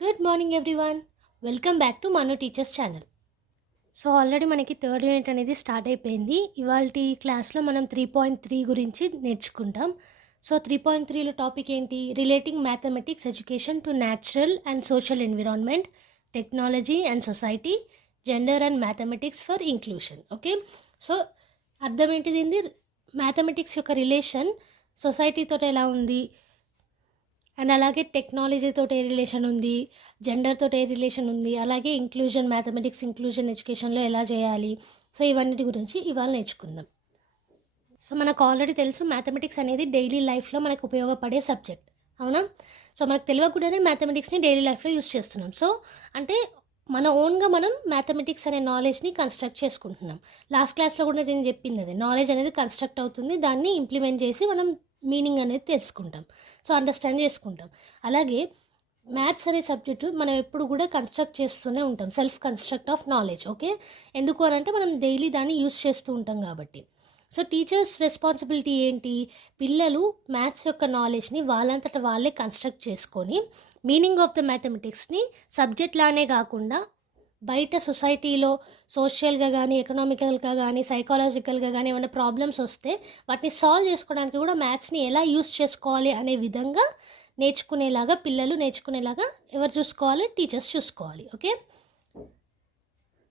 Good morning everyone. Welcome back to Manu teachers channel. So already మనకి third unit అనేది start అయిపోయింది. ఇవాల్టి క్లాస్లో మనం 3.3 గురించి నేర్చుకుంటాం. సో 3.3లో టాపిక్ ఏంటి? Relating mathematics education to natural and social environment, technology and society, gender and mathematics for inclusion. Okay, so అర్థం ఏంటి దీనిది? మ్యాథమెటిక్స్ యొక్క రిలేషన్ సొసైటీతో ఎలా ఉంది, అండ్ అలాగే టెక్నాలజీతో ఏ రిలేషన్ ఉంది, జెండర్తో ఏ రిలేషన్ ఉంది, అలాగే ఇంక్లూజన్, మ్యాథమెటిక్స్ ఇంక్లూజన్ ఎడ్యుకేషన్లో ఎలా చేయాలి. సో ఇవన్నిటి గురించి ఇవాళ నేర్చుకుందాం. సో మనకు ఆల్రెడీ తెలుసు మ్యాథమెటిక్స్ అనేది డైలీ లైఫ్లో మనకు ఉపయోగపడే సబ్జెక్ట్, అవునా? సో మనకు తెలియకుండానే మ్యాథమెటిక్స్ని డైలీ లైఫ్లో యూస్ చేస్తున్నాం. సో అంటే మన ఓన్గా మనం మ్యాథమెటిక్స్ అనే నాలెడ్జ్ని కన్స్ట్రక్ట్ చేసుకుంటున్నాం. లాస్ట్ క్లాస్లో కూడా నేను చెప్పింది అదే, నాలెడ్జ్ అనేది కన్స్ట్రక్ట్ అవుతుంది, దాన్ని ఇంప్లిమెంట్ చేసి మనం మీనింగ్ అనేది తెలుసుకుంటాం, సో అండర్స్టాండ్ చేసుకుంటాం. అలాగే మ్యాథ్స్ అనే సబ్జెక్టు మనం ఎప్పుడు కూడా కన్స్ట్రక్ట్ చేస్తూనే ఉంటాం, self construct of knowledge. Okay, ఎందుకు అని అంటే మనం డైలీ దాన్ని యూస్ చేస్తూ ఉంటాం కాబట్టి. సో టీచర్స్ రెస్పాన్సిబిలిటీ ఏంటి? పిల్లలు మ్యాథ్స్ యొక్క నాలెడ్జ్ని వాళ్ళంతట వాళ్ళే కన్స్ట్రక్ట్ చేసుకొని మీనింగ్ ఆఫ్ ద మ్యాథమెటిక్స్ని సబ్జెక్ట్ లానే కాకుండా బయట సొసైటీలో సోషల్గా కానీ, ఎకనామికల్గా కానీ, సైకాలజికల్గా కానీ ఏమైనా ప్రాబ్లమ్స్ వస్తే వాటిని సాల్వ్ చేసుకోవడానికి కూడా మ్యాథ్స్ని ఎలా యూస్ చేసుకోవాలి అనే విధంగా నేర్చుకునేలాగా, పిల్లలు నేర్చుకునేలాగా ఎవరు చూసుకోవాలి? టీచర్స్ చూసుకోవాలి. ఓకే,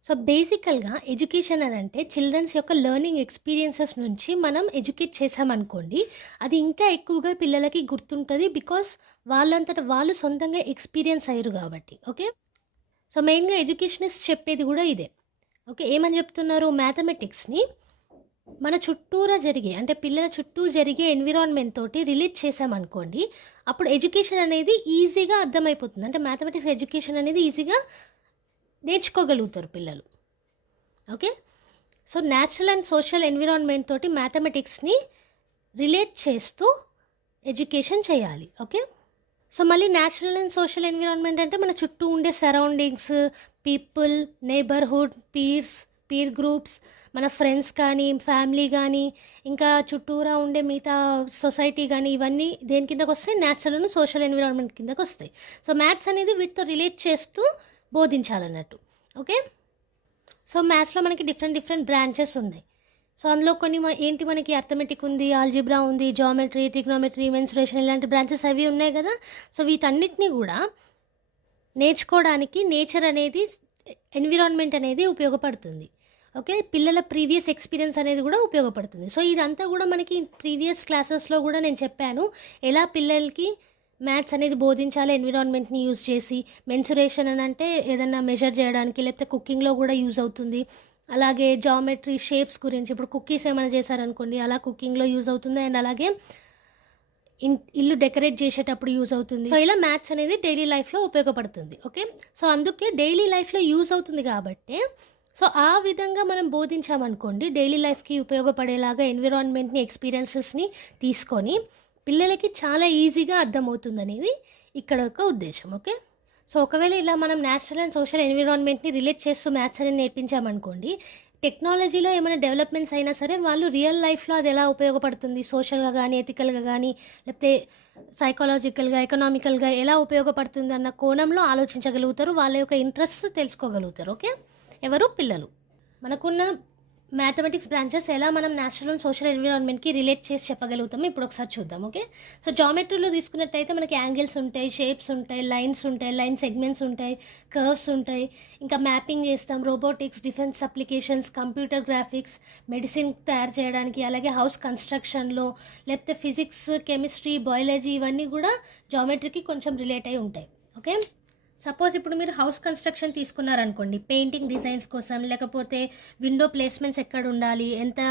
సో బేసికల్గా ఎడ్యుకేషన్ అని అంటే చిల్డ్రన్స్ యొక్క లెర్నింగ్ ఎక్స్పీరియన్సెస్ నుంచి మనం ఎడ్యుకేట్ చేసామనుకోండి, అది ఇంకా ఎక్కువగా పిల్లలకి గుర్తుంటుంది, బికాస్ వాళ్ళంతటా వాళ్ళు సొంతంగా ఎక్స్పీరియన్స్ అయ్యారు కాబట్టి. ఓకే, సో మెయిన్గా ఎడ్యుకేషనిస్ట్ చెప్పేది కూడా ఇదే. ఓకే, ఏమని చెప్తున్నారు? మ్యాథమెటిక్స్ని మన చుట్టూరా జరిగే, అంటే పిల్లల చుట్టూ జరిగే ఎన్విరాన్మెంట్ తోటి రిలేట్ చేసామనుకోండి, అప్పుడు ఎడ్యుకేషన్ అనేది ఈజీగా అర్థమైపోతుంది. అంటే మ్యాథమెటిక్స్ ఎడ్యుకేషన్ అనేది ఈజీగా నేర్చుకోగలుగుతారు పిల్లలు. Okay, so natural and social environment తోటి మ్యాథమెటిక్స్ని రిలేట్ చేస్తూ ఎడ్యుకేషన్ చేయాలి. ఓకే, సో మళ్ళీ న్యాచురల్ అండ్ సోషల్ ఎన్విరాన్మెంట్ అంటే మన చుట్టూ ఉండే surroundings, people, neighbourhood, peer groups, మన ఫ్రెండ్స్ కానీ, ఫ్యామిలీ కానీ, ఇంకా చుట్టూరా ఉండే మిగతా సొసైటీ కానీ, ఇవన్నీ దేని కిందకు వస్తాయి? న్యాచురల్ అండ్ సోషల్ ఎన్విరాన్మెంట్ కిందకు వస్తాయి. సో మ్యాథ్స్ అనేది వీటితో రిలేట్ చేస్తూ బోధించాలన్నట్టు. ఓకే, సో మ్యాథ్స్లో మనకి డిఫరెంట్ బ్రాంచెస్ ఉన్నాయి. సో అందులో కొన్ని ఏంటి, మనకి అర్థమెటిక్ ఉంది, ఆల్జిబ్రా ఉంది, జామెట్రీ, ట్రిగ్నోమెట్రీ, మెన్సురేషన్, ఇలాంటి బ్రాంచెస్ అవి ఉన్నాయి కదా. సో వీటన్నిటినీ కూడా నేర్చుకోవడానికి నేచర్ అనేది, ఎన్విరాన్మెంట్ అనేది ఉపయోగపడుతుంది. ఓకే, పిల్లల ప్రీవియస్ ఎక్స్పీరియన్స్ అనేది కూడా ఉపయోగపడుతుంది. సో ఇదంతా కూడా మనకి ప్రీవియస్ క్లాసెస్లో కూడా నేను చెప్పాను, ఎలా పిల్లలకి మ్యాథ్స్ అనేది బోధించాలి ఎన్విరాన్మెంట్ని యూజ్ చేసి. మెన్సురేషన్ అని అంటే ఏదైనా మెజర్ చేయడానికి, లేకపోతే కుకింగ్లో కూడా యూజ్ అవుతుంది. అలాగే జామెట్రీ, షేప్స్ గురించి, ఇప్పుడు కుకీస్ ఏమైనా చేశారనుకోండి, అలా కుకింగ్లో యూజ్ అవుతుంది. అండ్ అలాగే ఇల్లు డెకరేట్ చేసేటప్పుడు యూజ్ అవుతుంది. సో ఇలా మ్యాథ్స్ అనేది డైలీ లైఫ్లో ఉపయోగపడుతుంది. ఓకే, సో అందుకే డైలీ లైఫ్లో యూజ్ అవుతుంది కాబట్టి, సో ఆ విధంగా మనం బోధించామనుకోండి, డైలీ లైఫ్కి ఉపయోగపడేలాగా ఎన్విరాన్మెంట్ని, ఎక్స్పీరియన్సెస్ని తీసుకొని పిల్లలకి చాలా ఈజీగా అర్థమవుతుంది అనేది ఇక్కడ ఒక ఉద్దేశం. ఓకే, సో ఒకవేళ ఇలా మనం న్యాచురల్ అండ్ సోషల్ ఎన్విరాన్మెంట్ని రిలేట్ చేస్తూ మ్యాథ్స్ అనేది నేర్పించామనుకోండి, టెక్నాలజీలో ఏమైనా డెవలప్మెంట్స్ అయినా సరే వాళ్ళు రియల్ లైఫ్లో అది ఎలా ఉపయోగపడుతుంది, సోషల్గా కానీ, ఎథికల్గా కానీ, లేకపోతే సైకాలజికల్గా, ఎకనామికల్గా ఎలా ఉపయోగపడుతుంది అన్న కోణంలో ఆలోచించగలుగుతారు, వాళ్ళ యొక్క ఇంట్రెస్ట్ తెలుసుకోగలుగుతారు. ఓకే, ఎవరు? పిల్లలు. మనకున్న మ్యాథమెటిక్స్ బ్రాంచెస్ ఎలా మనం న్యాచురల్ అండ్ సోషల్ ఎన్విరాన్మెంట్కి రిలేట్ చేసి చెప్పగలుగుతాము ఇప్పుడు ఒకసారి చూద్దాం. ఓకే, సో జామెట్రీలో తీసుకున్నట్టయితే మనకి యాంగిల్స్ ఉంటాయి, షేప్స్ ఉంటాయి, లైన్స్ ఉంటాయి, లైన్ సెగ్మెంట్స్ ఉంటాయి, కర్వ్స్ ఉంటాయి, ఇంకా మ్యాపింగ్ చేస్తాం, robotics, defence applications, computer graphics, medicine తయారు చేయడానికి, అలాగే హౌస్ కన్స్ట్రక్షన్లో, లేకపోతే ఫిజిక్స్, కెమిస్ట్రీ, బయాలజీ, ఇవన్నీ కూడా జామెట్రీకి కొంచెం రిలేట్ అయి ఉంటాయి. ఓకే, సపోజ్ ఇప్పుడు మీరు హౌస్ కన్స్ట్రక్షన్ తీసుకున్నారనుకోండి, పెయింటింగ్ డిజైన్స్ కోసం, లేకపోతే విండో ప్లేస్మెంట్స్ ఎక్కడ ఉండాలి, ఎంత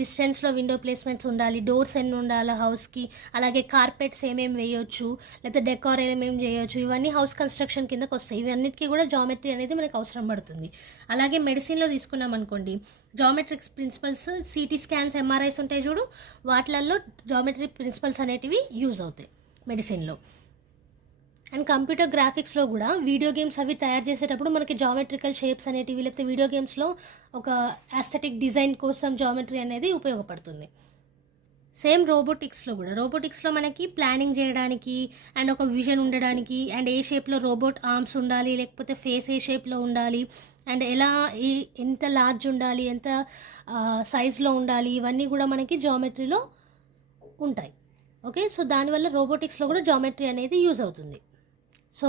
డిస్టెన్స్లో విండో ప్లేస్మెంట్స్ ఉండాలి, డోర్స్ ఎన్ని ఉండాలి హౌస్కి, అలాగే కార్పెట్స్ ఏమేమి వేయొచ్చు, లేకపోతే డెకార్ ఏమేమి చేయొచ్చు, ఇవన్నీ హౌస్ కన్స్ట్రక్షన్ కిందకు వస్తాయి. ఇవన్నిటికీ కూడా జామెట్రీ అనేది మనకు అవసరం పడుతుంది. అలాగే మెడిసిన్లో తీసుకున్నాం అనుకోండి, geometrics principles, CT scans, MRIs ఉంటాయి చూడు, వాటిలలో జామెట్రీ ప్రిన్సిపల్స్ అనేటివి యూజ్ అవుతాయి మెడిసిన్లో. అండ్ కంప్యూటర్ గ్రాఫిక్స్లో కూడా వీడియో గేమ్స్ అవి తయారు చేసేటప్పుడు మనకి జామెట్రికల్ షేప్స్ అనేటివి, లేకపోతే వీడియో గేమ్స్లో ఒక ఆస్థెటిక్ డిజైన్ కోసం జామెట్రీ అనేది ఉపయోగపడుతుంది. సేమ్ రోబోటిక్స్లో మనకి ప్లానింగ్ చేయడానికి అండ్ ఒక విజన్ ఉండడానికి అండ్ ఏ షేప్లో రోబోట్ ఆర్మ్స్ ఉండాలి, లేకపోతే ఫేస్ ఏ షేప్లో ఉండాలి, అండ్ ఎలా ఎంత లార్జ్ ఉండాలి, ఎంత సైజ్లో ఉండాలి, ఇవన్నీ కూడా మనకి జామెట్రీలో ఉంటాయి. ఓకే, సో దానివల్ల రోబోటిక్స్లో కూడా జామెట్రీ అనేది యూజ్ అవుతుంది. సో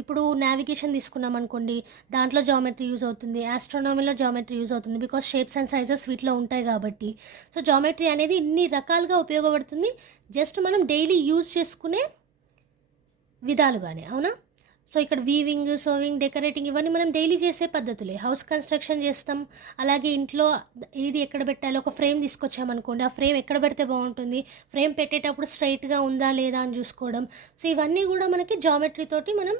ఇప్పుడు నావిగేషన్ తీసుకున్నాం అనుకోండి, దాంట్లో జామెట్రీ యూజ్ అవుతుంది. ఆస్ట్రానమీలో జామెట్రీ యూజ్ అవుతుంది, బికాస్ షేప్స్ అండ్ సైజెస్ వీటిలో ఉంటాయి కాబట్టి. సో జామెట్రీ అనేది ఇన్ని రకాలుగా ఉపయోగపడుతుంది, జస్ట్ మనం డైలీ యూజ్ చేసుకునే విధాలుగానే, అవునా? సో ఇక్కడ వీవింగ్, సోవింగ్, డెకరేటింగ్ ఇవన్నీ మనం డైలీ చేసే పద్ధతులే. హౌస్ కన్స్ట్రక్షన్ చేస్తాం, అలాగే ఇంట్లో ఇది ఎక్కడ పెట్టాలి, ఒక ఫ్రేమ్ తీసుకొచ్చామనుకోండి, ఆ ఫ్రేమ్ ఎక్కడ పెడితే బాగుంటుంది, ఫ్రేమ్ పెట్టేటప్పుడు స్ట్రైట్గా ఉందా లేదా అని చూసుకోవడం. సో ఇవన్నీ కూడా మనకి జామెట్రీ తోటి మనం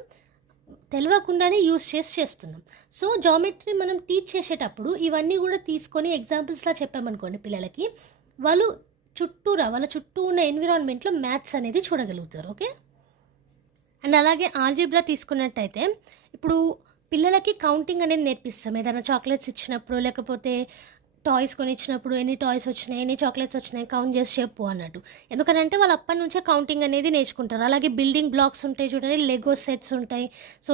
తెలియకుండానే యూస్ చేస్తున్నాం. సో జామెట్రీ మనం టీచ్ చేసేటప్పుడు ఇవన్నీ కూడా తీసుకొని ఎగ్జాంపుల్స్లా చెప్పామనుకోండి పిల్లలకి, వాళ్ళ చుట్టూ ఉన్న ఎన్విరాన్మెంట్లో మ్యాథ్స్ అనేది చూడగలుగుతారు. ఓకే, అండ్ అలాగే ఆల్జీబ్రా తీసుకున్నట్టయితే ఇప్పుడు పిల్లలకి కౌంటింగ్ అనేది నేర్పిస్తాం. ఏదైనా చాక్లెట్స్ ఇచ్చినప్పుడు, లేకపోతే టాయ్స్ కొనిచ్చినప్పుడు, ఎన్ని టాయ్స్ వచ్చినాయి, ఎన్ని చాక్లెట్స్ వచ్చినాయి, కౌంట్ చేసి చెప్పు అన్నట్టు. ఎందుకంటే వాళ్ళు అప్పటి నుంచే కౌంటింగ్ అనేది నేర్చుకుంటారు. అలాగే బిల్డింగ్ బ్లాక్స్ ఉంటాయి చూడండి, లెగోస్ సెట్స్ ఉంటాయి. సో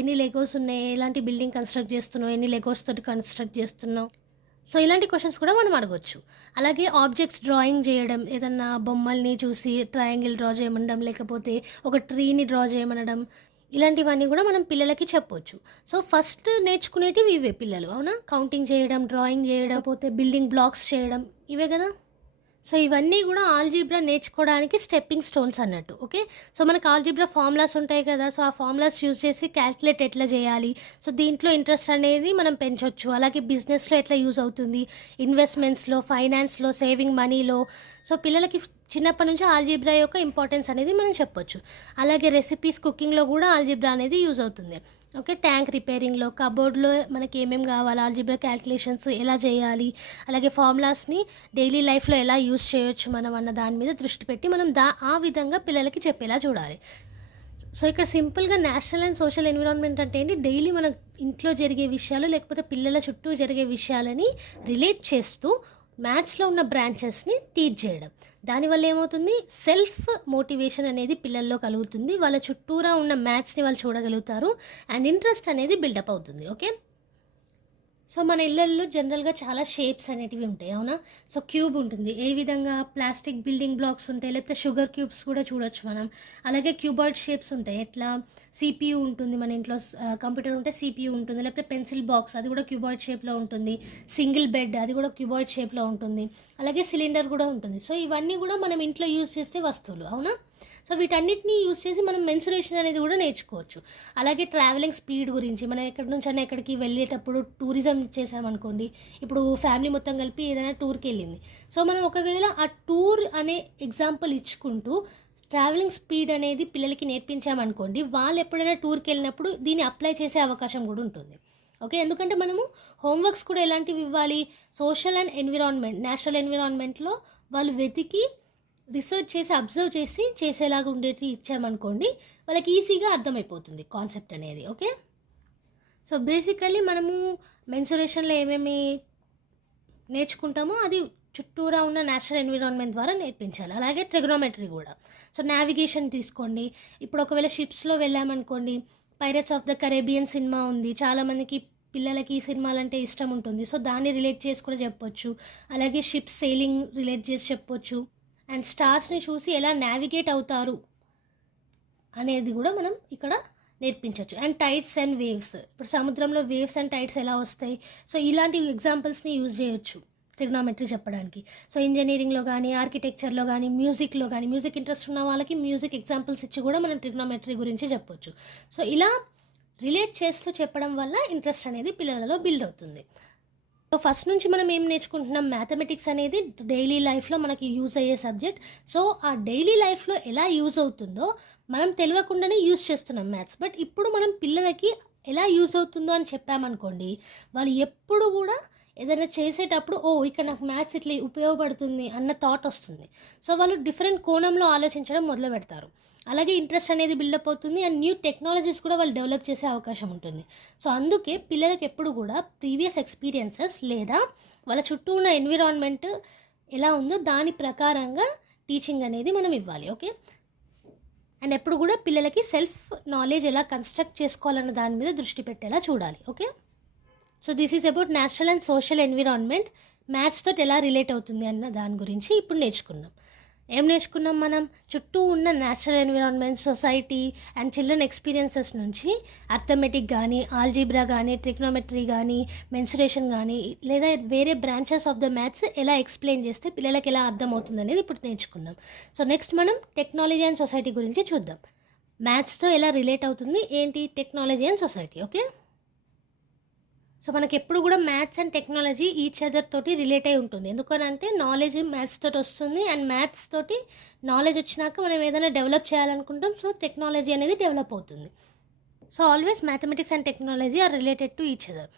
ఎన్ని లెగోస్ ఉన్నాయి, ఎలాంటి బిల్డింగ్ కన్స్ట్రక్ట్ చేస్తున్నావు, ఎన్ని లెగోస్ తోటి కన్స్ట్రక్ట్ చేస్తున్నావు, సో ఇలాంటి క్వశ్చన్స్ కూడా మనం అడగొచ్చు. అలాగే ఆబ్జెక్ట్స్ డ్రాయింగ్ చేయడం, ఏదన్నా బొమ్మల్ని చూసి ట్రయాంగిల్ డ్రా చేయమనడం, లేకపోతే ఒక ట్రీని డ్రా చేయమనడం, ఇలాంటివన్నీ కూడా మనం పిల్లలకి చెప్పొచ్చు. సో ఫస్ట్ నేర్చుకునేటివి ఇవే పిల్లలు, అవునా? కౌంటింగ్ చేయడం, డ్రాయింగ్ చేయడం, పోతే బిల్డింగ్ బ్లాక్స్ చేయడం, ఇవే కదా. సో ఇవన్నీ కూడా ఆల్జీబ్రా నేర్చుకోవడానికి స్టెప్పింగ్ స్టోన్స్ అన్నట్టు. ఓకే, సో మనకు ఆల్జీబ్రా ఫార్ములాస్ ఉంటాయి కదా, సో ఆ ఫార్ములాస్ యూజ్ చేసి క్యాల్కులేట్ ఎట్లా చేయాలి, సో దీంట్లో ఇంట్రెస్ట్ అనేది మనం పెంచవచ్చు. అలాగే బిజినెస్లో ఎట్లా యూజ్ అవుతుంది, ఇన్వెస్ట్మెంట్స్లో, ఫైనాన్స్లో, సేవింగ్ మనీలో. సో పిల్లలకి చిన్నప్పటి నుంచి ఆల్జీబ్రా యొక్క ఇంపార్టెన్స్ అనేది మనం చెప్పొచ్చు. అలాగే రెసిపీస్, కుకింగ్లో కూడా ఆల్జీబ్రా అనేది యూజ్ అవుతుంది. ఓకే, ట్యాంక్ రిపేరింగ్లో, కబోర్డ్లో మనకి ఏమేమి కావాలి, ఆల్జీబ్రా క్యాల్కులేషన్స్ ఎలా చేయాలి, అలాగే ఫార్ములాస్ని డైలీ లైఫ్లో ఎలా యూజ్ చేయొచ్చు మనం అన్న దాని మీద దృష్టి పెట్టి మనం ఆ విధంగా పిల్లలకి చెప్పేలా చూడాలి. సో ఇక్కడ సింపుల్గా నేషనల్ అండ్ సోషల్ ఎన్విరాన్మెంట్ అంటే ఏంటి, డైలీ మన ఇంట్లో జరిగే విషయాలు, లేకపోతే పిల్లల చుట్టూ జరిగే విషయాలని రిలేట్ చేస్తూ మ్యాథ్స్లో ఉన్న బ్రాంచెస్ని టీచ్ చేయడం. దానివల్ల ఏమవుతుంది, సెల్ఫ్ మోటివేషన్ అనేది పిల్లల్లో కలుగుతుంది. వాళ్ళ చుట్టూరా ఉన్న మ్యాథ్స్ని వాళ్ళు చూడగలుగుతారు అండ్ ఇంట్రెస్ట్ అనేది బిల్డప్ అవుతుంది. ఓకే, సో మన ఇళ్ళల్లో జనరల్గా చాలా షేప్స్ అనేటివి ఉంటాయి, అవునా? సో క్యూబ్ ఉంటుంది, ఏ విధంగా ప్లాస్టిక్ బిల్డింగ్ బ్లాక్స్ ఉంటాయి, లేకపోతే షుగర్ క్యూబ్స్ కూడా చూడొచ్చు మనం. అలాగే క్యూబాయిడ్ షేప్స్ ఉంటాయి, ఎట్లా సిపియూ ఉంటుంది, మన ఇంట్లో కంప్యూటర్ ఉంటే సిపియూ ఉంటుంది, లేకపోతే పెన్సిల్ బాక్స్ అది కూడా క్యూబాయిడ్ షేప్లో ఉంటుంది, సింగిల్ బెడ్ అది కూడా క్యూబాయిడ్ షేప్లో ఉంటుంది, అలాగే సిలిండర్ కూడా ఉంటుంది. సో ఇవన్నీ కూడా మనం ఇంట్లో యూజ్ చేసే వస్తువులు, అవునా? సో వీటన్నిటిని యూజ్ చేసి మనం మెన్సురేషన్ అనేది కూడా నేర్చుకోవచ్చు. అలాగే ట్రావెలింగ్ స్పీడ్ గురించి, మనం ఎక్కడి నుంచి అయినా ఎక్కడికి వెళ్ళేటప్పుడు టూరిజం చేసామనుకోండి, ఇప్పుడు ఫ్యామిలీ మొత్తం కలిపి ఏదైనా టూర్కి వెళ్ళింది, సో మనం ఒకవేళ ఆ టూర్ అనే ఎగ్జాంపుల్ ఇచ్చుకుంటూ ట్రావెలింగ్ స్పీడ్ అనేది పిల్లలకి నేర్పించామనుకోండి, వాళ్ళు ఎప్పుడైనా టూర్కి వెళ్ళినప్పుడు దీన్ని అప్లై చేసే అవకాశం కూడా ఉంటుంది. ఓకే, ఎందుకంటే మనము హోంవర్క్స్ కూడా ఎలాంటివి ఇవ్వాలి, సోషల్ అండ్ ఎన్విరాన్మెంట్, నేచురల్ ఎన్విరాన్మెంట్లో వాళ్ళు వెతికి రీసెర్చ్ చేసి అబ్జర్వ్ చేసి చేసేలాగా ఉండేటి ఇచ్చామనుకోండి, వాళ్ళకి ఈజీగా అర్థమైపోతుంది కాన్సెప్ట్ అనేది. ఓకే, సో బేసికల్లీ మనము మెన్సురేషన్లో ఏమేమి నేర్చుకుంటామో అది చుట్టూరా ఉన్న నేచురల్ ఎన్విరాన్మెంట్ ద్వారా నేర్పించాలి. అలాగే ట్రిగ్నోమెట్రీ కూడా. సో నావిగేషన్ తీసుకోండి, ఇప్పుడు ఒకవేళ షిప్స్లో వెళ్ళామనుకోండి, pirates of the Caribbean cinema ఉంది, చాలామందికి పిల్లలకి ఈ సినిమాలంటే ఇష్టం ఉంటుంది, సో దాన్ని రిలేట్ చేసి కూడా చెప్పొచ్చు. అలాగే షిప్ సెయిలింగ్ రిలేట్ చేసి చెప్పొచ్చు. అండ్ స్టార్స్ని చూసి ఎలా నావిగేట్ అవుతారు అనేది కూడా మనం ఇక్కడ నేర్పించవచ్చు. అండ్ టైడ్స్ అండ్ వేవ్స్, ఇప్పుడు సముద్రంలో వేవ్స్ అండ్ టైడ్స్ ఎలా వస్తాయి, సో ఇలాంటి ఎగ్జాంపుల్స్ని యూజ్ చేయొచ్చు ట్రిగ్నోమెట్రీ చెప్పడానికి. సో ఇంజనీరింగ్లో కానీ, ఆర్కిటెక్చర్లో కానీ, మ్యూజిక్లో కానీ, మ్యూజిక్ ఇంట్రెస్ట్ ఉన్న వాళ్ళకి మ్యూజిక్ ఎగ్జాంపుల్స్ ఇచ్చి కూడా మనం ట్రిగ్నోమెట్రీ గురించి చెప్పొచ్చు. సో ఇలా రిలేట్ చేస్తూ చెప్పడం వల్ల ఇంట్రెస్ట్ అనేది పిల్లలలో బిల్డ్ అవుతుంది. సో ఫస్ట్ నుంచి మనం ఏం నేర్చుకుంటున్నాం, మ్యాథమెటిక్స్ అనేది డైలీ లైఫ్లో మనకి యూజ్ అయ్యే సబ్జెక్ట్. సో ఆ డైలీ లైఫ్లో ఎలా యూజ్ అవుతుందో మనం తెలియకుండానే యూజ్ చేస్తున్నాం మ్యాథ్స్. బట్ ఇప్పుడు మనం పిల్లలకి ఎలా యూజ్ అవుతుందో అని చెప్పామనుకోండి, వాళ్ళు ఎప్పుడు కూడా ఏదైనా చేసేటప్పుడు ఇక్కడ నాకు మ్యాథ్స్ ఇట్లా ఉపయోగపడుతుంది అన్న థాట్ వస్తుంది. సో వాళ్ళు డిఫరెంట్ కోణంలో ఆలోచించడం మొదలు పెడతారు. అలాగే ఇంట్రెస్ట్ అనేది బిల్డప్ అవుతుంది అండ్ న్యూ టెక్నాలజీస్ కూడా వాళ్ళు డెవలప్ చేసే అవకాశం ఉంటుంది. సో అందుకే పిల్లలకి ఎప్పుడు కూడా ప్రీవియస్ ఎక్స్పీరియన్సెస్ లేదా వాళ్ళ చుట్టూ ఉన్న ఎన్విరాన్మెంట్ ఎలా ఉందో దాని ప్రకారంగా టీచింగ్ అనేది మనం ఇవ్వాలి. ఓకే, అండ్ ఎప్పుడు కూడా పిల్లలకి సెల్ఫ్ నాలెడ్జ్ ఎలా కన్స్ట్రక్ట్ చేసుకోవాలన్న దాని మీద దృష్టి పెట్టేలా చూడాలి. Okay, so this is about natural and social environment maths తోటి ఎలా రిలేట్ అవుతుంది అన్న దాని గురించి ఇప్పుడు నేర్చుకున్నాం. ఏం నేర్చుకున్నాం మనం? చుట్టూ ఉన్న natural environment, society and children experiences నుంచి అర్థమెటిక్ కానీ, ఆల్జీబ్రా కానీ, ట్రిగ్నోమెట్రీ కానీ, మెన్సురేషన్ కానీ, లేదా వేరే బ్రాంచెస్ ఆఫ్ ద మ్యాథ్స్ ఎలా ఎక్స్ప్లెయిన్ చేస్తే పిల్లలకి ఎలా అర్థమవుతుంది అనేది ఇప్పుడు నేర్చుకున్నాం. సో నెక్స్ట్ మనం టెక్నాలజీ అండ్ సొసైటీ గురించి చూద్దాం. మ్యాథ్స్తో ఎలా రిలేట్ అవుతుంది ఏంటి technology and society. Okay, so మనకి ఎప్పుడు కూడా maths and technology each other తోటి రిలేట్ అయి ఉంటుంది. ఎందుకనంటే నాలెడ్జ్ మ్యాథ్స్ తోటి వస్తుంది, అండ్ మ్యాథ్స్ తోటి నాలెడ్జ్ వచ్చినాక మనం ఏదైనా డెవలప్ చేయాలనుకుంటాం, సో టెక్నాలజీ అనేది డెవలప్ అవుతుంది. So always mathematics and technology are related to each other.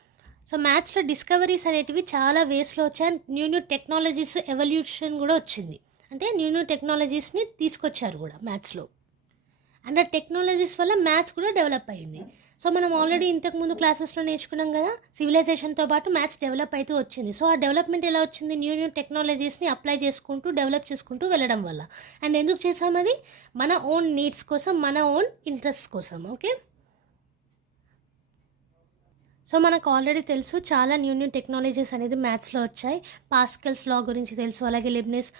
So మ్యాథ్స్లో డిస్కవరీస్ అనేటివి చాలా వేస్లో వచ్చాయి, అండ్ న్యూ టెక్నాలజీస్ ఎవల్యూషన్ కూడా వచ్చింది. అంటే న్యూ టెక్నాలజీస్ని తీసుకొచ్చారు కూడా మ్యాథ్స్లో, అండ్ ఆ టెక్నాలజీస్ వల్ల మ్యాథ్స్ కూడా డెవలప్ అయ్యింది. సో మనం ఆల్రెడీ ఇంతకుముందు క్లాసెస్లో నేర్చుకున్నాం కదా, సివిలైజేషన్తో పాటు మ్యాథ్స్ డెవలప్ అవుతూ వచ్చింది. సో ఆ డెవలప్మెంట్ ఎలా వచ్చింది? న్యూ టెక్నాలజీస్ని అప్లై చేసుకుంటూ డెవలప్ చేసుకుంటూ వెళ్ళడం వల్ల. అండ్ ఎందుకు చేసాం? అది మన ఓన్ నీడ్స్ కోసం, మన ఓన్ ఇంట్రెస్ట్ కోసం. ఓకే, సో మనకు ఆల్రెడీ తెలుసు చాలా న్యూ టెక్నాలజీస్ అనేది మ్యాథ్స్లో వచ్చాయి. పాస్కల్స్ లా గురించి తెలుసు, అలాగే లిబ్నిస్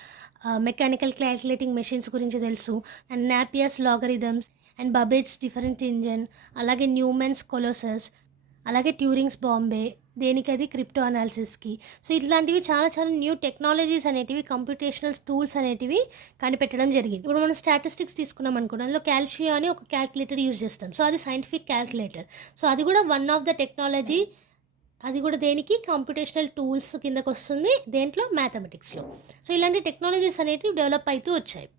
మెకానికల్ క్యాల్కులేటింగ్ మెషిన్స్ గురించి తెలుసు, and Napier's logarithms and Babbage different engine, అలాగే న్యూమెన్స్ కొలోసస్, అలాగే ట్యూరింగ్స్ బాంబే, దేనికది క్రిప్టో అనాలిసిస్కి. సో ఇట్లాంటివి చాలా చాలా న్యూ టెక్నాలజీస్ అనేటివి, కంప్యూటేషనల్ టూల్స్ అనేటివి కనిపెట్టడం జరిగింది. ఇప్పుడు మనం స్టాటిస్టిక్స్ తీసుకున్నాం అనుకోండి, అందులో క్యాల్షియో అని ఒక క్యాల్కులేటర్ యూజ్ చేస్తాం. సో అది సైంటిఫిక్ క్యాల్కులేటర్. సో అది కూడా వన్ ఆఫ్ ద టెక్నాలజీ. అది కూడా దేనికి? కంప్యూటేషనల్ టూల్స్ కిందకు వస్తుంది, దేంట్లో? మ్యాథమెటిక్స్లో. సో ఇలాంటి టెక్నాలజీస్ అనేటివి డెవలప్ అవుతూ వచ్చాయి.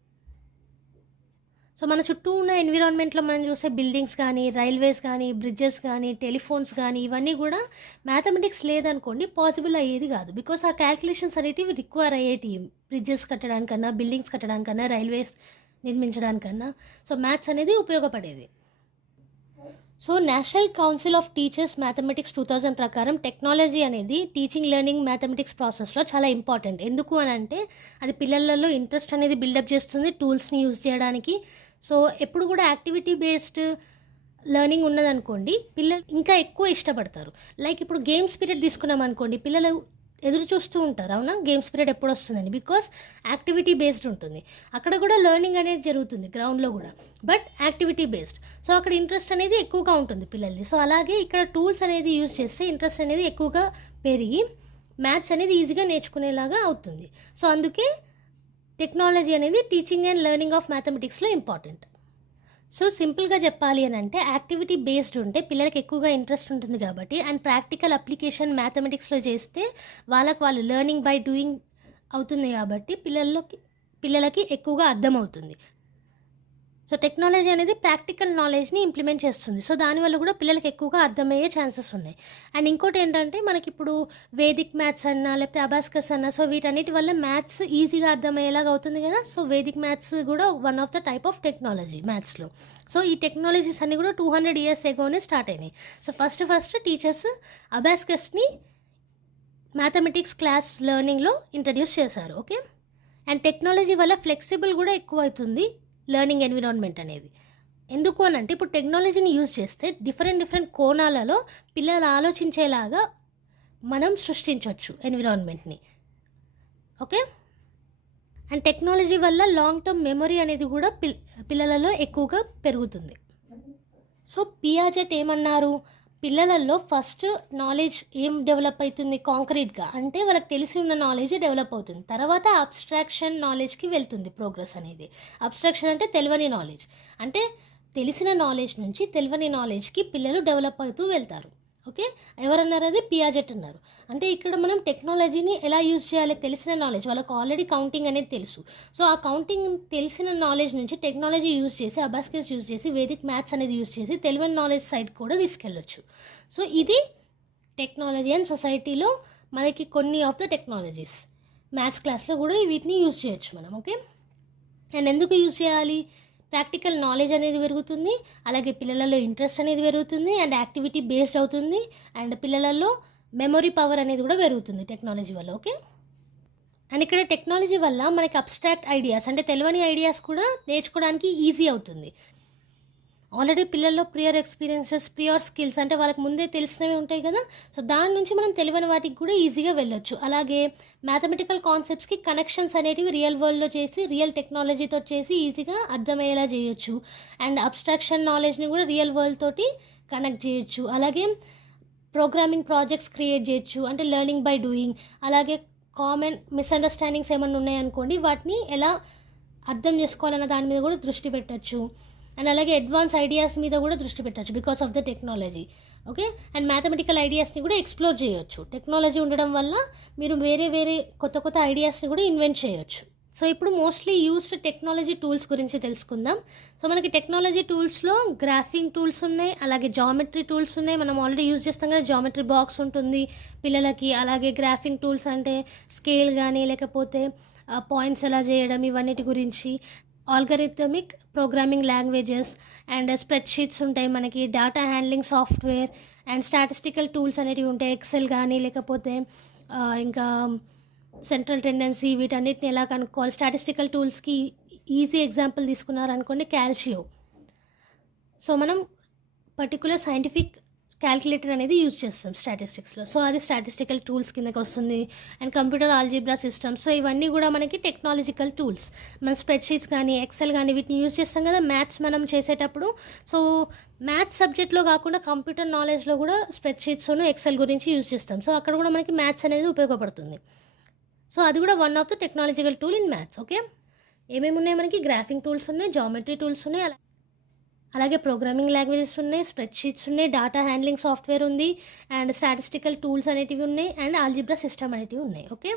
సో మన చుట్టూ ఉన్న ఎన్విరాన్మెంట్లో మనం చూసే బిల్డింగ్స్ కానీ, రైల్వేస్ కానీ, బ్రిడ్జెస్ కానీ, టెలిఫోన్స్ కానీ, ఇవన్నీ కూడా మ్యాథమెటిక్స్ లేదనుకోండి పాసిబుల్ అయ్యేది కాదు. బికాస్ ఆ క్యాల్కులేషన్స్ అనేటివి రిక్వైర్ అయ్యేటి బ్రిడ్జెస్ కట్టడానికన్నా, బిల్డింగ్స్ కట్టడానికన్నా, రైల్వేస్ నిర్మించడానికన్నా. సో మ్యాథ్స్ అనేది ఉపయోగపడేది. So national council of teachers mathematics 2000 ప్రకారం టెక్నాలజీ అనేది టీచింగ్ లెర్నింగ్ మ్యాథమెటిక్స్ ప్రాసెస్లో చాలా ఇంపార్టెంట్. ఎందుకు అని అంటే అది పిల్లలలో ఇంట్రెస్ట్ అనేది బిల్డప్ చేస్తుంది టూల్స్ని యూజ్ చేయడానికి. సో ఎప్పుడు కూడా యాక్టివిటీ బేస్డ్ లెర్నింగ్ ఉన్నదనుకోండి, పిల్లలు ఇంకా ఎక్కువ ఇష్టపడతారు. లైక్ ఇప్పుడు గేమ్స్ పీరియడ్ తీసుకున్నాం అనుకోండి, పిల్లలు ఎదురు చూస్తూ ఉంటారు, అవునా, గేమ్స్ పీరియడ్ ఎప్పుడు వస్తుందని. బికాస్ యాక్టివిటీ బేస్డ్ ఉంటుంది. అక్కడ కూడా లెర్నింగ్ అనేది జరుగుతుంది గ్రౌండ్లో కూడా, బట్ యాక్టివిటీ బేస్డ్. సో అక్కడ ఇంట్రెస్ట్ అనేది ఎక్కువగా ఉంటుంది పిల్లలది. సో అలాగే ఇక్కడ టూల్స్ అనేది యూజ్ చేస్తే ఇంట్రెస్ట్ అనేది ఎక్కువగా పెరిగి మ్యాథ్స్ అనేది ఈజీగా నేర్చుకునేలాగా అవుతుంది. సో అందుకే టెక్నాలజీ అనేది టీచింగ్ అండ్ లెర్నింగ్ ఆఫ్ మ్యాథమెటిక్స్లో ఇంపార్టెంట్. సో సింపుల్గా చెప్పాలి అని అంటే యాక్టివిటీ బేస్డ్ ఉంటే పిల్లలకి ఎక్కువగా ఇంట్రెస్ట్ ఉంటుంది కాబట్టి, అండ్ ప్రాక్టికల్ అప్లికేషన్ మ్యాథమెటిక్స్లో చేస్తే వాళ్ళు లెర్నింగ్ బై డూయింగ్ అవుతుంది కాబట్టి పిల్లలకి ఎక్కువగా అర్థమవుతుంది. సో టెక్నాలజీ అనేది ప్రాక్టికల్ నాలెడ్జ్ని ఇంప్లిమెంట్ చేస్తుంది. సో దానివల్ల కూడా పిల్లలకి ఎక్కువగా అర్థమయ్యే ఛాన్సెస్ ఉన్నాయి. అండ్ ఇంకోటి ఏంటంటే మనకి ఇప్పుడు వేదిక్ మ్యాథ్స్ అన్నా, లేకపోతే అబాస్కస్ అన్నా, సో వీటన్నిటి వల్ల మ్యాథ్స్ ఈజీగా అర్థమయ్యేలాగా అవుతుంది కదా. సో వేదిక్ మ్యాథ్స్ కూడా one of the type of technology మ్యాథ్స్లో. సో ఈ టెక్నాలజీస్ అన్నీ కూడా 200 years ఎగోనే స్టార్ట్ అయినాయి. సో ఫస్ట్ టీచర్స్ అబాస్కస్ని మ్యాథమెటిక్స్ క్లాస్ లెర్నింగ్లో ఇంట్రడ్యూస్ చేశారు. ఓకే, అండ్ టెక్నాలజీ వల్ల ఫ్లెక్సిబుల్ కూడా ఎక్కువ అవుతుంది లెర్నింగ్ ఎన్విరాన్మెంట్ అనేది. ఎందుకు అని అంటే ఇప్పుడు టెక్నాలజీని యూజ్ చేస్తే డిఫరెంట్ కోణాలలో పిల్లలు ఆలోచించేలాగా మనం సృష్టించవచ్చు ఎన్విరాన్మెంట్ని. ఓకే, అండ్ టెక్నాలజీ వల్ల లాంగ్ టర్మ్ మెమరీ అనేది కూడా పిల్లలలో ఎక్కువగా పెరుగుతుంది. సో పియాజెట్ ఏమన్నారు? పిల్లలలో ఫస్ట్ నాలెడ్జ్ ఏం డెవలప్ అవుతుంది కాంక్రీట్గా అంటే వాళ్ళకి తెలిసి ఉన్న నాలెడ్జ్ డెవలప్ అవుతుంది. తర్వాత అబ్స్ట్రాక్షన్ నాలెడ్జ్కి వెళ్తుంది ప్రోగ్రెస్ అనేది. అబ్స్ట్రాక్షన్ అంటే తెలియని నాలెడ్జ్, అంటే తెలిసిన నాలెడ్జ్ నుంచి తెలియని నాలెడ్జ్కి పిల్లలు డెవలప్ అవుతూ వెళ్తారు. ఓకే, ఎవరన్నారు? అది పియాజెట్ అన్నారు. అంటే ఇక్కడ మనం టెక్నాలజీని ఎలా యూజ్ చేయాలి? తెలిసిన నాలెడ్జ్, వాళ్ళకు ఆల్రెడీ కౌంటింగ్ అనేది తెలుసు. సో ఆ కౌంటింగ్ తెలిసిన నాలెడ్జ్ నుంచి టెక్నాలజీ యూజ్ చేసి, అబాస్కస్ యూజ్ చేసి, వేదిక్ మ్యాథ్స్ అనేది యూజ్ చేసి తెలియని నాలెడ్జ్ సైడ్ కూడా తీసుకెళ్ళొచ్చు. సో ఇది టెక్నాలజీ అండ్ సొసైటీలో మనకి కొన్ని ఆఫ్ ద టెక్నాలజీస్. మ్యాథ్స్ క్లాస్లో కూడా వీటిని యూజ్ చేయొచ్చు మనం. ఓకే, అండ్ ఎందుకు యూజ్ చేయాలి? ప్రాక్టికల్ నాలెడ్జ్ అనేది పెరుగుతుంది, అలాగే పిల్లలలో ఇంట్రెస్ట్ అనేది పెరుగుతుంది, అండ్ యాక్టివిటీ బేస్డ్ అవుతుంది, అండ్ పిల్లలలో మెమొరీ పవర్ అనేది కూడా పెరుగుతుంది టెక్నాలజీ వల్ల. ఓకే, అండ్ ఇక్కడ టెక్నాలజీ వల్ల మనకి అబ్స్ట్రాక్ట్ ఐడియాస్ అంటే తెలియని ఐడియాస్ కూడా నేర్చుకోవడానికి ఈజీ అవుతుంది. ఆల్రెడీ పిల్లల్లో ప్రియర్ ఎక్స్పీరియన్సెస్, ప్రియర్ స్కిల్స్ అంటే వాళ్ళకి ముందే తెలిసినవి ఉంటాయి కదా. సో దాని నుంచి మనం తెలియని వాటికి కూడా ఈజీగా వెళ్ళొచ్చు. అలాగే మ్యాథమెటికల్ కాన్సెప్ట్స్కి కనెక్షన్స్ అనేటివి రియల్ వరల్డ్లో చేసి, రియల్ టెక్నాలజీతో చేసి ఈజీగా అర్థమయ్యేలా చేయొచ్చు. అండ్ అబ్స్ట్రాక్షన్ నాలెడ్జ్ని కూడా రియల్ వరల్డ్ తోటి కనెక్ట్ చేయొచ్చు. అలాగే ప్రోగ్రామింగ్ ప్రాజెక్ట్స్ క్రియేట్ చేయొచ్చు, అంటే లెర్నింగ్ బై డూయింగ్. అలాగే కామన్ మిస్అండర్స్టాండింగ్స్ ఏమైనా ఉన్నాయనుకోండి, వాటిని ఎలా అర్థం చేసుకోవాలన్న దాని మీద కూడా దృష్టి పెట్టచ్చు. అండ్ అలాగే అడ్వాన్స్ ఐడియాస్ మీద కూడా దృష్టి పెట్టచ్చు because of the technology. Okay, and mathematical ఐడియాస్ని కూడా ఎక్స్ప్లోర్ చేయొచ్చు. టెక్నాలజీ ఉండడం వల్ల మీరు వేరే కొత్త కొత్త ఐడియాస్ని కూడా ఇన్వెంట్ చేయొచ్చు. సో ఇప్పుడు మోస్ట్లీ యూస్డ్ టెక్నాలజీ టూల్స్ గురించి తెలుసుకుందాం. సో మనకి టెక్నాలజీ టూల్స్లో గ్రాఫింగ్ టూల్స్ ఉన్నాయి, అలాగే జామెట్రీ టూల్స్ ఉన్నాయి. మనం ఆల్రెడీ యూజ్ చేస్తాం కదా, జామెట్రీ బాక్స్ ఉంటుంది పిల్లలకి. అలాగే గ్రాఫింగ్ టూల్స్ అంటే స్కేల్ కానీ లేకపోతే పాయింట్స్ ఎలా చేయడం, ఇవన్నిటి గురించి. Algorithmic programming languages and spreadsheets ఉంటాయి మనకి. Data handling software and statistical tools అనేటివి ఉంటాయి, ఎక్సెల్ కానీ లేకపోతే ఇంకా సెంట్రల్ టెండెన్సీ, వీటన్నిటిని ఎలా కనుక్కోవాలి. స్టాటిస్టికల్ టూల్స్కి ఈజీ ఎగ్జాంపుల్ తీసుకున్నారనుకోండి, క్యాల్షియో. సో మనం పర్టికులర్ సైంటిఫిక్ క్యాల్కులేటర్ అనేది యూజ్ చేస్తాం స్టాటిస్టిక్స్లో. సో అది స్టాటిస్టికల్ టూల్స్ కిందకి వస్తుంది. And computer algebra systems. So ఇవన్నీ కూడా మనకి టెక్నాలజికల్ టూల్స్. మన స్ప్రెడ్షీట్స్ కానీ ఎక్సెల్ కానీ వీటిని యూజ్ చేస్తాం కదా మ్యాథ్స్ మనం చేసేటప్పుడు. సో మ్యాథ్స్ సబ్జెక్ట్లో కాకుండా కంప్యూటర్ నాలెడ్జ్లో కూడా స్ప్రెడ్షీట్స్ను ఎక్సెల్ గురించి యూజ్ చేస్తాం. సో అక్కడ కూడా మనకి మ్యాథ్స్ అనేది ఉపయోగపడుతుంది. సో అది కూడా one of the technological tool in maths. Okay, ఏమేమి ఉన్నాయి మనకి? గ్రాఫింగ్ టూల్స్ ఉన్నాయి, జామెట్రీ టూల్స్ ఉన్నాయి, అలాగే ప్రోగ్రామింగ్ లాంగ్వేజెస్ ఉన్నాయి, స్ప్రెడ్షీట్స్ ఉన్నాయి, డేటా హ్యాండ్లింగ్ సాఫ్ట్వేర్ ఉంది, అండ్ స్టాటిస్టికల్ టూల్స్ అనేటివి ఉన్నాయి, అండ్ ఆల్జీబ్రా సిస్టమ్ అనేటివి ఉన్నాయి. ఓకే,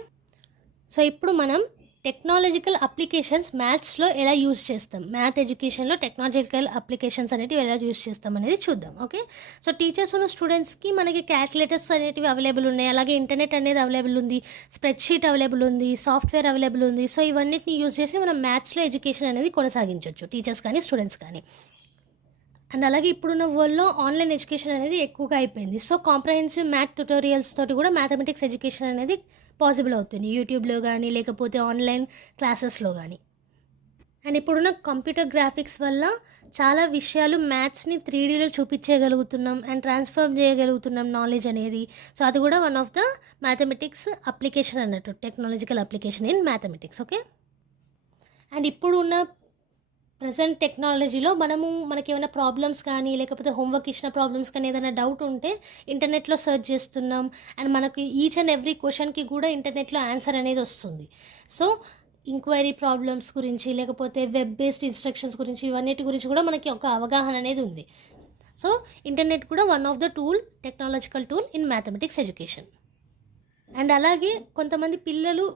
సో ఇప్పుడు మనం టెక్నాలజికల్ అప్లికేషన్స్ మ్యాథ్స్లో ఎలా యూజ్ చేస్తాం, మ్యాథ్ ఎడ్యుకేషన్లో టెక్నాలజికల్ అప్లికేషన్స్ అనేటివి ఎలా యూజ్ చేస్తాం అనేది చూద్దాం. ఓకే, సో టీచర్స్ ఉన్న స్టూడెంట్స్కి మనకి క్యాల్కులేటర్స్ అనేటివి అవైలబుల్ ఉన్నాయి, అలాగే ఇంటర్నెట్ అనేది అవైలబుల్ ఉంది, స్ప్రెడ్షీట్ అవైలబుల్ ఉంది, సాఫ్ట్వేర్ అవైలబుల్ ఉంది. సో ఇవన్నిటిని యూజ్ చేసి మనం మ్యాథ్స్లో ఎడ్యుకేషన్ అనేది కొనసాగించవచ్చు, టీచర్స్ కానీ స్టూడెంట్స్ కానీ. అండ్ అలాగే ఇప్పుడున్న వరల్డ్లో ఆన్లైన్ ఎడ్యుకేషన్ అనేది ఎక్కువగా అయిపోయింది. సో కాంప్రహెన్సివ్ మ్యాథ్ ట్యుటోరియల్స్ తోటి కూడా మ్యాథమెటిక్స్ ఎడ్యుకేషన్ అనేది పాసిబుల్ అవుతుంది, యూట్యూబ్లో కానీ లేకపోతే ఆన్లైన్ క్లాసెస్లో కానీ. అండ్ ఇప్పుడున్న కంప్యూటర్ గ్రాఫిక్స్ వల్ల చాలా విషయాలు మ్యాథ్స్ని 3Dలో చూపించగలుగుతున్నాం అండ్ ట్రాన్స్ఫర్ చేయగలుగుతున్నాం నాలెడ్జ్ అనేది. సో అది కూడా one of the mathematics application అన్నట్టు, technological application in mathematics. Okay, and ఇప్పుడు ఉన్న ప్రజెంట్ టెక్నాలజీలో మనకి ఏమైనా ప్రాబ్లమ్స్ కానీ లేకపోతే హోంవర్క్ ఇచ్చిన ప్రాబ్లమ్స్ కానీ ఏదైనా డౌట్ ఉంటే ఇంటర్నెట్లో సెర్చ్ చేస్తున్నాం. అండ్ మనకి ఈచ్ అండ్ ఎవ్రీ క్వశ్చన్కి కూడా ఇంటర్నెట్లో ఆన్సర్ అనేది వస్తుంది. సో ఇంక్వైరీ ప్రాబ్లమ్స్ గురించి లేకపోతే వెబ్ బేస్డ్ ఇన్స్ట్రక్షన్స్ గురించి ఇవన్నిటి గురించి కూడా మనకి ఒక అవగాహన అనేది ఉంది. సో ఇంటర్నెట్ కూడా one of the tool, technological tool in mathematics education. And అలాగే కొంతమంది పిల్లలు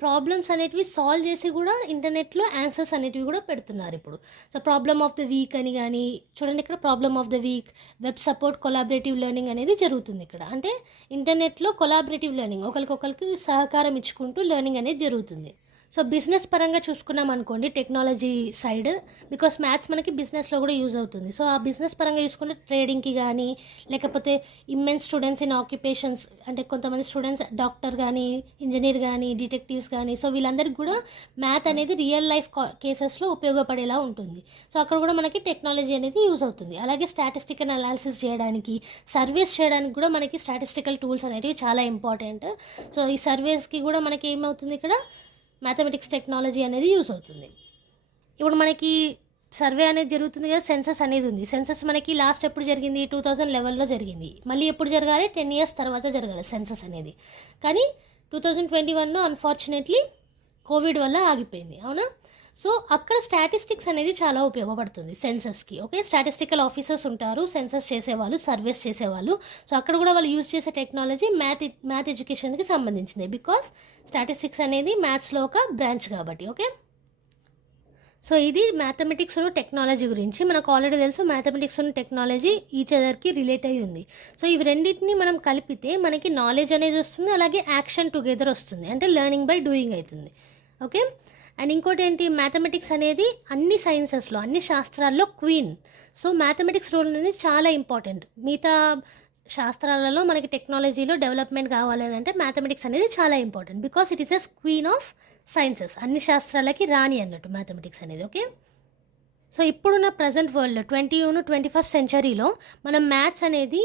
ప్రాబ్లమ్స్ అనేటివి సాల్వ్ చేసి కూడా ఇంటర్నెట్లో ఆన్సర్స్ అనేటివి కూడా పెడుతున్నారు ఇప్పుడు. So problem of the week అని కానీ చూడండి, ఇక్కడ problem of the week, web support collaborative learning అనేది జరుగుతుంది ఇక్కడ. అంటే ఇంటర్నెట్లో కొలాబరేటివ్ లెర్నింగ్, ఒకరికొకరికి సహకారం ఇచ్చుకుంటూ లెర్నింగ్ అనేది జరుగుతుంది. సో బిజినెస్ పరంగా చూసుకున్నాం అనుకోండి టెక్నాలజీ సైడ్, బికాస్ మ్యాథ్స్ మనకి బిజినెస్లో కూడా యూజ్ అవుతుంది. సో ఆ బిజినెస్ పరంగా చూసుకుంటే ట్రేడింగ్కి కానీ లేకపోతే ఇమ్మెన్స్ స్టూడెంట్స్ ఇన్ ఆక్యుపేషన్స్, అంటే కొంతమంది స్టూడెంట్స్ డాక్టర్ కానీ ఇంజనీర్ కానీ డిటెక్టివ్స్ కానీ, సో వీళ్ళందరికీ కూడా మ్యాథ్ అనేది రియల్ లైఫ్ కేసెస్లో ఉపయోగపడేలా ఉంటుంది. సో అక్కడ కూడా మనకి టెక్నాలజీ అనేది యూజ్ అవుతుంది. అలాగే స్టాటిస్టికల్ అనాలిసిస్ చేయడానికి, సర్వేస్ చేయడానికి కూడా మనకి స్టాటిస్టికల్ టూల్స్ అనేవి చాలా ఇంపార్టెంట్. సో ఈ సర్వేస్కి కూడా మనకి ఏమవుతుంది, ఇక్కడ మ్యాథమెటిక్స్ టెక్నాలజీ అనేది యూజ్ అవుతుంది. ఇప్పుడు మనకి సర్వే అనేది జరుగుతుంది కదా, సెన్సస్ అనేది ఉంది. సెన్సస్ మనకి లాస్ట్ ఎప్పుడు జరిగింది? 2011లో జరిగింది. మళ్ళీ ఎప్పుడు జరగాలి? 10 years తర్వాత జరగాలి సెన్సస్ అనేది. కానీ 2021లో అన్ఫార్చునేట్లీ కోవిడ్ వల్ల ఆగిపోయింది, అవునా? సో అక్కడ స్టాటిస్టిక్స్ అనేది చాలా ఉపయోగపడుతుంది సెన్సస్కి. ఓకే, స్టాటిస్టికల్ ఆఫీసర్స్ ఉంటారు, సెన్సస్ చేసేవాళ్ళు, సర్వేస్ చేసేవాళ్ళు. సో అక్కడ కూడా వాళ్ళు యూజ్ చేసే టెక్నాలజీ మ్యాథ్ ఎడ్యుకేషన్కి సంబంధించింది, బికాస్ స్టాటిస్టిక్స్ అనేది మ్యాథ్స్లో ఒక బ్రాంచ్ కాబట్టి. ఓకే, సో ఇది మ్యాథమెటిక్స్ టెక్నాలజీ గురించి. మనకు ఆల్రెడీ తెలుసు మ్యాథమెటిక్స్ టెక్నాలజీ ఈచ్ అదర్కి రిలేట్ అయ్యి ఉంది. సో ఇవి రెండింటిని మనం కలిపితే మనకి నాలెడ్జ్ అనేది వస్తుంది, అలాగే యాక్షన్ టుగెదర్ వస్తుంది, అంటే లెర్నింగ్ బై డూయింగ్ అవుతుంది. ఓకే, అండ్ ఇంకోటి ఏంటి, మ్యాథమెటిక్స్ అనేది అన్ని సైన్సెస్లో, అన్ని శాస్త్రాల్లో క్వీన్. సో మ్యాథమెటిక్స్ రోల్ అనేది చాలా ఇంపార్టెంట్. మిగతా శాస్త్రాలలో మనకి టెక్నాలజీలో డెవలప్మెంట్ కావాలని అంటే మ్యాథమెటిక్స్ అనేది చాలా important. Because it is a queen of sciences. అన్ని శాస్త్రాలకి రాణి అన్నట్టు మ్యాథమెటిక్స్ అనేది. ఓకే, సో ఇప్పుడున్న ప్రజెంట్ వరల్డ్ 21st సెంచరీలో మనం మ్యాథ్స్ అనేది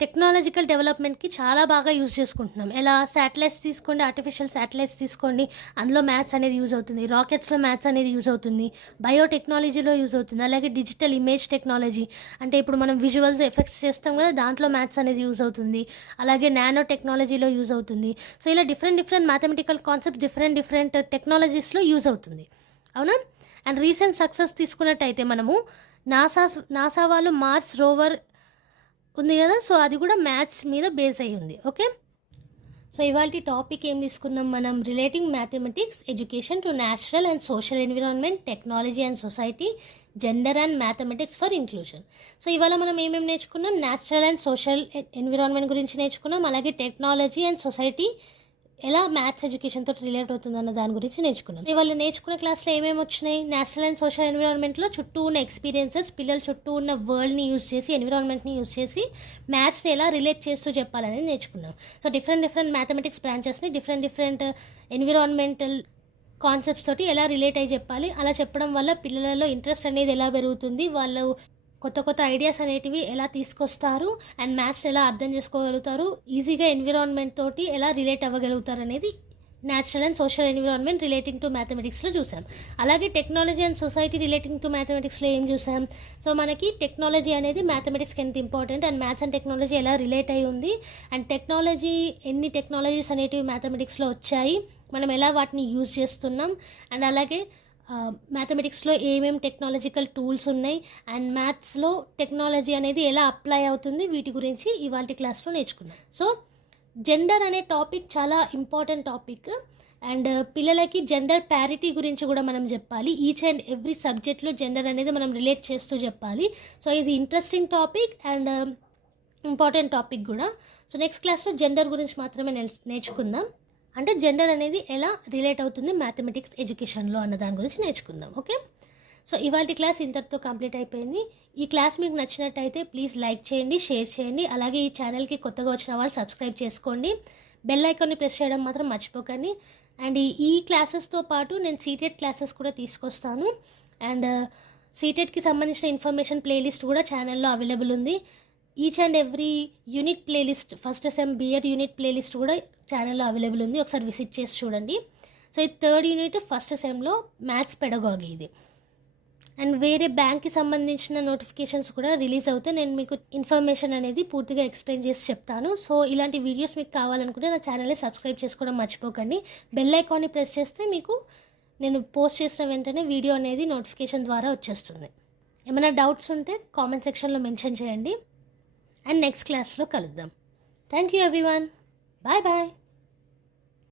టెక్నాలజికల్ డెవలప్మెంట్కి చాలా బాగా యూజ్ చేసుకుంటున్నాం. ఎలా శాటిలైట్స్ తీసుకోండి, ఆర్టిఫిషియల్ శాటిలైట్స్ తీసుకోండి, అందులో మ్యాథ్స్ అనేది యూజ్ అవుతుంది. రాకెట్స్లో మ్యాథ్స్ అనేది యూజ్ అవుతుంది. బయోటెక్నాలజీలో యూజ్ అవుతుంది. అలాగే డిజిటల్ ఇమేజ్ టెక్నాలజీ అంటే ఇప్పుడు మనం విజువల్స్ ఎఫెక్ట్స్ చేస్తాం కదా, దాంట్లో మ్యాథ్స్ అనేది యూజ్ అవుతుంది. అలాగే నానో టెక్నాలజీలో యూజ్ అవుతుంది. సో ఇలా డిఫరెంట్ మ్యాథమెటికల్ కాన్సెప్ట్స్ డిఫరెంట్ టెక్నాలజీస్లో యూజ్ అవుతుంది. అవునా? అండ్ రీసెంట్ సక్సెస్ తీసుకున్నట్టయితే మనము నాసా వాళ్ళు మార్స్ రోవర్ ఉంది కదా, సో అది కూడా మ్యాథ్స్ మీద బేస్ అయ్యి ఉంది. ఓకే, సో ఇవాళ టాపిక్ ఏం తీసుకున్నాం మనం? Relating mathematics education to natural and social environment, technology and society, gender and mathematics for inclusion. So ఇవాళ మనం ఏమేమి నేర్చుకున్నాం? న్యాచురల్ అండ్ సోషల్ ఎన్విరాన్మెంట్ గురించి నేర్చుకున్నాం. అలాగే టెక్నాలజీ అండ్ సొసైటీ ఎలా మ్యాథ్స్ ఎడ్యుకేషన్తో రిలేట్ అవుతుందన్న దాని గురించి నేర్చుకున్నాం. ఇవాళ నేర్చుకున్న క్లాస్లో ఏమేమి వచ్చినాయి? నేచురల్ అండ్ సోషల్ ఎన్విరాన్మెంట్లో చుట్టూ ఉన్న ఎక్స్పీరియన్సెస్, పిల్లలు చుట్టూ ఉన్న వరల్డ్ని యూజ్ చేసి, ఎన్విరాన్మెంట్ని యూజ్ చేసి మ్యాథ్స్ని ఎలా రిలేట్ చేస్తూ చెప్పాలని నేర్చుకున్నాం. సో డిఫరెంట్ మ్యాథమెటిక్స్ బ్రాంచెస్ని డిఫరెంట్ ఎన్విరాన్మెంటల్ కాన్సెప్ట్స్ తోటి ఎలా రిలేట్ అయ్యి చెప్పాలి. అలా చెప్పడం వల్ల పిల్లలలో ఇంట్రెస్ట్ అనేది ఎలా పెరుగుతుంది, వాళ్ళు కొత్త ఐడియాస్ అనేటివి ఎలా తీసుకొస్తారు, అండ్ మ్యాథ్స్ ఎలా అర్థం చేసుకోగలుగుతారు, ఈజీగా ఎన్విరాన్మెంట్ తోటి ఎలా రిలేట్ అవ్వగలుగుతారు అనేది natural and social environment relating to మ్యాథమెటిక్స్లో చూసాం. అలాగే technology and society relating to మ్యాథమెటిక్స్లో ఏం చూసాం? సో మనకి టెక్నాలజీ అనేది మ్యాథమెటిక్స్కి ఎంత important, and maths and technology ఎలా రిలేట్ అయి ఉంది, అండ్ ఎన్ని టెక్నాలజీస్ అనేటివి మ్యాథమెటిక్స్లో వచ్చాయి, మనం ఎలా వాటిని యూజ్ చేస్తున్నాం, అండ్ అలాగే మ్యాథమెటిక్స్లో ఏమేమి టెక్నాలజికల్ టూల్స్ ఉన్నాయి, అండ్ మ్యాథ్స్లో టెక్నాలజీ అనేది ఎలా అప్లై అవుతుంది, వీటి గురించి ఇవాళ క్లాస్లో నేర్చుకున్నాం. సో జెండర్ అనే టాపిక్ చాలా ఇంపార్టెంట్ టాపిక్, అండ్ పిల్లలకి జెండర్ ప్యారిటీ గురించి కూడా మనం చెప్పాలి. ఈచ్ అండ్ ఎవ్రీ సబ్జెక్ట్లో జెండర్ అనేది మనం రిలేట్ చేస్తూ చెప్పాలి. సో ఇది interesting topic and important topic కూడా. సో నెక్స్ట్ క్లాస్లో జెండర్ గురించి మాత్రమే నేర్చుకుందాం. అంటే జెండర్ అనేది ఎలా రిలేట్ అవుతుంది మ్యాథమెటిక్స్ ఎడ్యుకేషన్లో అన్న దాని గురించి నేర్చుకుందాం. ఓకే, సో ఇవాళ క్లాస్ ఇంతటితో కంప్లీట్ అయిపోయింది. ఈ క్లాస్ మీకు నచ్చినట్టయితే ప్లీజ్ లైక్ చేయండి, షేర్ చేయండి. అలాగే ఈ ఛానల్కి కొత్తగా వచ్చిన వాళ్ళు సబ్స్క్రైబ్ చేసుకోండి. బెల్ ఐకాన్ని ప్రెస్ చేయడం మాత్రం మర్చిపోకండి. అండ్ ఈ క్లాసెస్తో పాటు నేను సీటెడ్ క్లాసెస్ కూడా తీసుకొస్తాను. అండ్ సీటెడ్కి సంబంధించిన ఇన్ఫర్మేషన్ ప్లేలిస్ట్ కూడా ఛానల్లో అవైలబుల్ ఉంది. Each and every unit playlist, first sem BEd unit playlist కూడా ఛానల్లో అవైలబుల్ ఉంది. ఒకసారి విజిట్ చేసి చూడండి. సో ఈ 3rd యూనిట్ ఫస్ట్ సెమ్లో మ్యాథ్స్ పెడగాగి ఇది. అండ్ వేరే బ్యాంక్కి సంబంధించిన నోటిఫికేషన్స్ కూడా రిలీజ్ అవుతే నేను మీకు ఇన్ఫర్మేషన్ అనేది పూర్తిగా ఎక్స్ప్లెయిన్ చేసి చెప్తాను. సో ఇలాంటి వీడియోస్ మీకు కావాలనుకుంటే నా ఛానల్ని సబ్స్క్రైబ్ చేసుకోవడం మర్చిపోకండి. బెల్ ఐకాన్ని ప్రెస్ చేస్తే మీకు నేను పోస్ట్ చేసిన వెంటనే వీడియో అనేది నోటిఫికేషన్ ద్వారా వచ్చేస్తుంది. ఏమైనా డౌట్స్ ఉంటే కామెంట్ సెక్షన్లో మెన్షన్ చేయండి. అండ్ నెక్స్ట్ క్లాస్లో కలుద్దాం. Thank you everyone. Bye bye.